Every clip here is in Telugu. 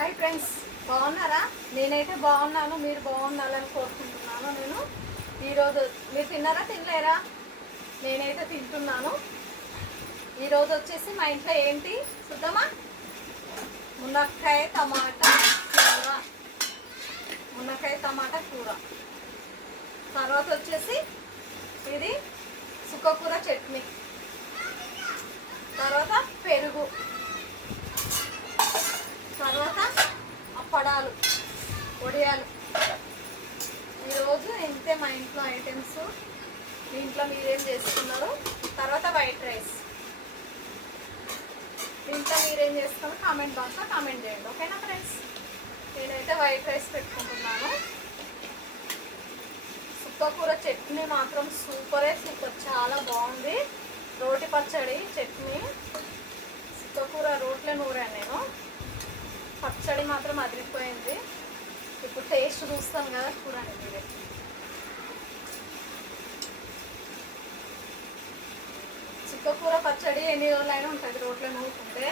హాయ్ ఫ్రెండ్స్, బాగున్నారా? నేనైతే బాగున్నాను. మీరు బాగున్నారని కోరుకుంటున్నాను. నేను ఈరోజు మీరు తిన్నారా తినలేరా? నేనైతే తింటున్నాను. ఈరోజు వచ్చేసి మా ఇంట్లో ఏంటి చూద్దామా? మునక్కాయ టమాటా కూర. మునక్కాయ టమాటా కూర. తర్వాత వచ్చేసి ఇది సుక్కకూర చట్నీ. తర్వాత పెరుగు. తర్వాత అప్పడాలు, వడియాలు. ఈరోజు ఇంతే మా ఇంట్లో ఐటమ్స్. మీ ఇంట్లో మీరేం చేసుకున్నారు? తర్వాత వైట్ రైస్. ఇంట్లో మీరేం చేస్తున్నారు కామెంట్ బాక్స్లో కామెంట్ చేయండి. ఓకేనా ఫ్రెండ్స్? నేనైతే వైట్ రైస్ పెట్టుకుంటున్నాను. సుక్కకూర చట్నీ మాత్రం సూపర్, చాలా బాగుంది. రోటి పచ్చడి చట్నీ. సుక్కకూర రోట్లో నూరాను నేను. పచ్చడి మాత్రం అదిరిపోయింది. ఇప్పుడు టేస్ట్ చూస్తాం కదా, చూడండి మీరే. సుక్కకూర పచ్చడి ఎన్ని రోజులైనా ఉంటుంది రోట్లో నూరుకుంటే.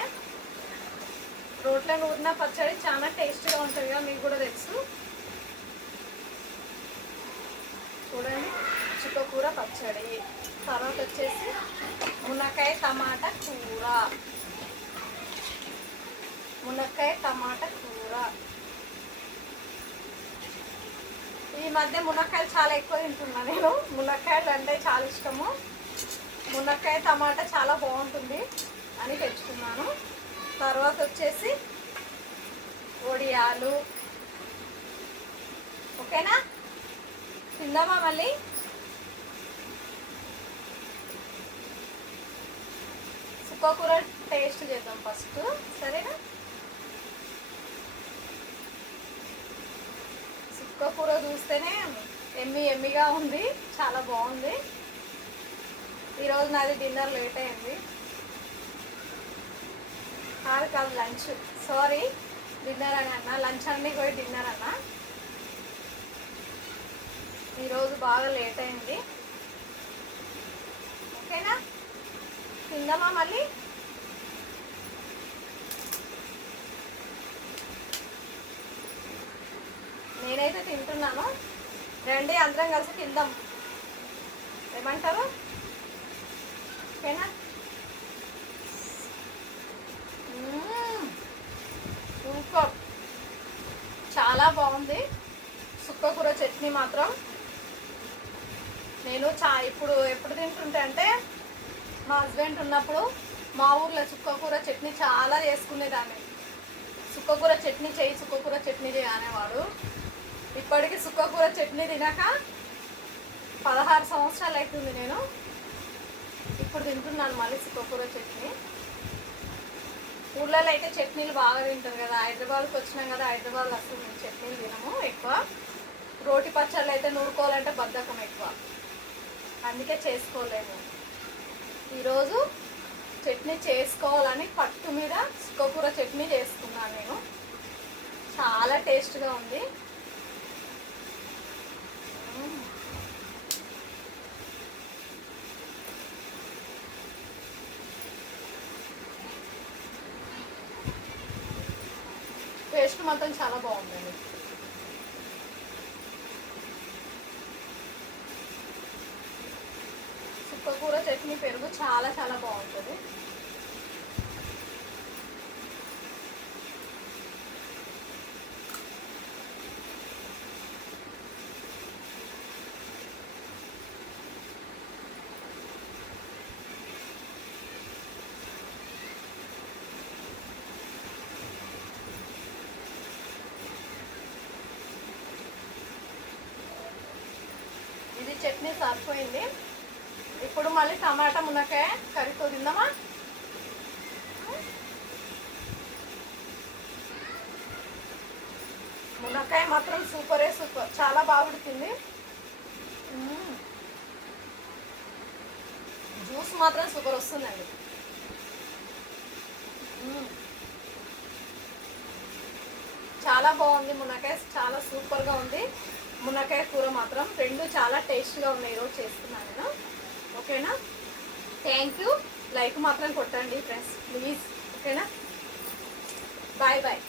రోట్లో నూరిన పచ్చడి చాలా టేస్ట్గా ఉంటుంది కదా, మీకు కూడా తెలుసు. చూడండి, సుక్కకూర పచ్చడి. తర్వాత వచ్చేసి మునక్కాయ టమాటా కూర. మునక్కాయ టమాటా కూర. ఈ మధ్య మునక్కాయలు చాలా ఎక్కువ తింటున్నా నేను. మునక్కాయలు అంటే చాలా ఇష్టము. మునక్కాయ టమాటా చాలా బాగుంటుంది అని తెచ్చుకున్నాను. తర్వాత వచ్చేసి వడియాలు. ఓకేనా? తిందామా మళ్ళీ? సుక్కకూర టేస్ట్ చేద్దాం ఫస్ట్, సరేనా? సుక్కకూర చూస్తేనే ఎమ్మిగా ఉంది, చాలా బాగుంది. ఈరోజు నాది డిన్నర్ లేట్ అయింది. కాదు లంచ్, సారీ, డిన్నర్ అని అన్నా. లంచ్ అన్నీ పోయి డిన్నర్ అన్నా. ఈరోజు బాగా లేట్ అయింది. ఓకేనా? తిందామా మళ్ళీ? నేనైతే తింటున్నాను. రండి అందరం కలిసి తిందాం. ఏమంటారు? ఓకేనా? సూపర్, చాలా బాగుంది. సుక్కకూర చట్నీ మాత్రం నేను ఎప్పుడు తింటుంటే అంటే మా హస్బెండ్ ఉన్నప్పుడు మా ఊర్లో సుక్కకూర చట్నీ చాలా చేసుకునేదాన్ని. సుక్కకూర చట్నీ చేయి, సుక్కకూర చట్నీ చేయి అనేవాడు. ఇప్పటికీ సుక్కకూర చట్నీ తినక 16 సంవత్సరాలు అవుతుంది. నేను ఇప్పుడు తింటున్నాను మళ్ళీ సుక్కకూర చట్నీ. ఊళ్ళలో అయితే చట్నీలు బాగా తింటారు కదా. హైదరాబాద్కి వచ్చినాం కదా, హైదరాబాద్లో అసలు మేము చట్నీలు తినము ఎక్కువ. రోటి పచ్చళ్ళు అయితే నూరుకోవాలంటే బద్ధకం ఎక్కువ, అందుకే చేసుకోలేము. ఈరోజు చట్నీ చేసుకోవాలని పట్టు మీద సుక్కకూర చట్నీ చేసుకున్నాను నేను. చాలా టేస్ట్గా ఉంది. టేస్ట్ మాత్రం చాలా బాగుందండి. సుక్కకూర చట్నీ పెరుగు చాలా బాగుంటుంది. ఇది చట్నీ సరిపోయింది. ఇప్పుడు మళ్ళీ టమాటా మునక్కాయ కర్రీతో తిందామా? మునక్కాయ మాత్రం సూపర్, చాలా బాగా ఉడికింది. జ్యూస్ మాత్రం సూపర్ వస్తుందండి. చాలా బాగుంది. మునక్కాయ చాలా సూపర్గా ఉంది. మునక్కాయ కూర మాత్రం రెండు చాలా టేస్ట్గా ఉన్నాయి. ఈరోజు చేస్తున్నాను నేను. ఓకేనా? Thank you. లైక్ మాత్రం కొట్టండి ఫ్రెండ్స్ ప్లీజ్. ఓకేనా? Bye bye.